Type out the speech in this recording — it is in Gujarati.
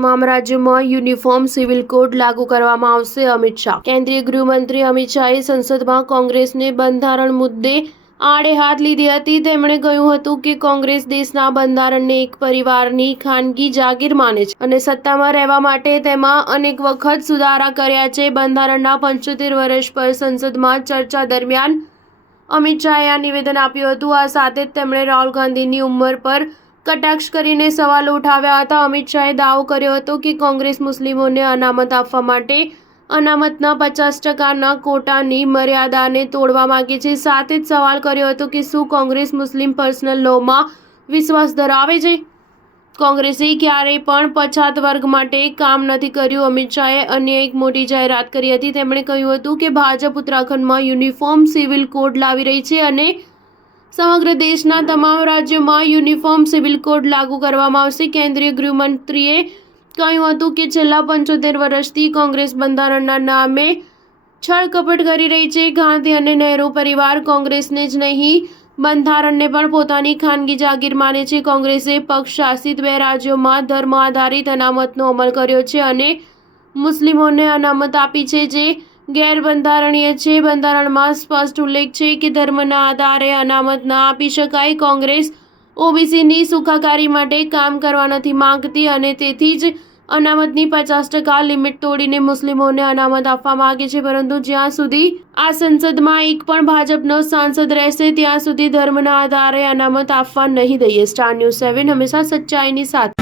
તમામ રાજ્યોમાં યુનિફોર્મ સિવિલ કોડ લાગુ કરવામાં આવશે. અમિત શાહ. કેન્દ્રીય ગૃહમંત્રી અમિત શાહે સંસદમાં કોંગ્રેસને બંધારણ મુદ્દે આડે હાથ લીધી હતી. તેમણે કહ્યું હતું કે કોંગ્રેસ દેશના બંધારણને એક પરિવારની ખાનગી જાગીર માને છે અને સત્તામાં રહેવા માટે તેમાં અનેક વખત સુધારા કર્યા છે. બંધારણના 75 વર્ષ પર સંસદમાં ચર્ચા દરમિયાન અમિત શાહે આ નિવેદન આપ્યું હતું. આ સાથે જ તેમણે રાહુલ ગાંધીની ઉંમર પર કટાક્ષ કરીને સવાલો ઉઠાવ્યા હતા. અમિત શાહે દાવો કર્યો હતો કે કોંગ્રેસ મુસ્લિમોને અનામત આપવા માટે અનામતના 50%ના કોટાની મર્યાદાને તોડવા માંગે છે. સાથે જ સવાલ કર્યો હતો કે શું કોંગ્રેસ મુસ્લિમ પર્સનલ લોમાં વિશ્વાસ ધરાવે છે? કોંગ્રેસે ક્યારેય પણ પછાત વર્ગ માટે કામ નથી કર્યું. અમિત શાહે અન્ય એક મોટી જાહેરાત કરી હતી. તેમણે કહ્યું હતું કે ભાજપ ઉત્તરાખંડમાં યુનિફોર્મ સિવિલ કોડ લાવી રહી છે અને સમગ્ર દેશના તમામ રાજ્યોમાં યુનિફોર્મ સિવિલ કોડ લાગુ કરવામાં આવશે. કેન્દ્રીય ગૃહમંત્રીએ કહ્યું હતું કે છેલ્લા 75 વર્ષથી કોંગ્રેસ બંધારણના નામે છળકપટ કરી રહી છે. ગાંધી અને નહેરુ પરિવાર કોંગ્રેસને જ નહીં બંધારણને પણ પોતાની ખાનગી જાગીર માને છે. કોંગ્રેસે પક્ષ શાસિત 2 રાજ્યોમાં ધર્મ આધારિત અનામતનો અમલ કર્યો છે અને મુસ્લિમોને અનામત આપી છે, જે ગેરબંધારણીય છે. બંધારણમાં સ્પષ્ટ ઉલ્લેખ છે કે ધર્મના આધારે અનામત ના આપી શકાય. કોંગ્રેસ ઓબીસીની સુખાકારી માટે કામ કરવા નથી માંગતી અને તેથી જ અનામતની 50% લિમિટ તોડીને મુસ્લિમોને અનામત આપવા માંગે છે. પરંતુ જ્યાં સુધી આ સંસદમાં એક પણ ભાજપનો સાંસદ રહેશે ત્યાં સુધી ધર્મના આધારે અનામત આપવા નહીં દઈએ. સ્ટાર ન્યૂઝ 7 હંમેશા સચ્ચાઈની સાથે.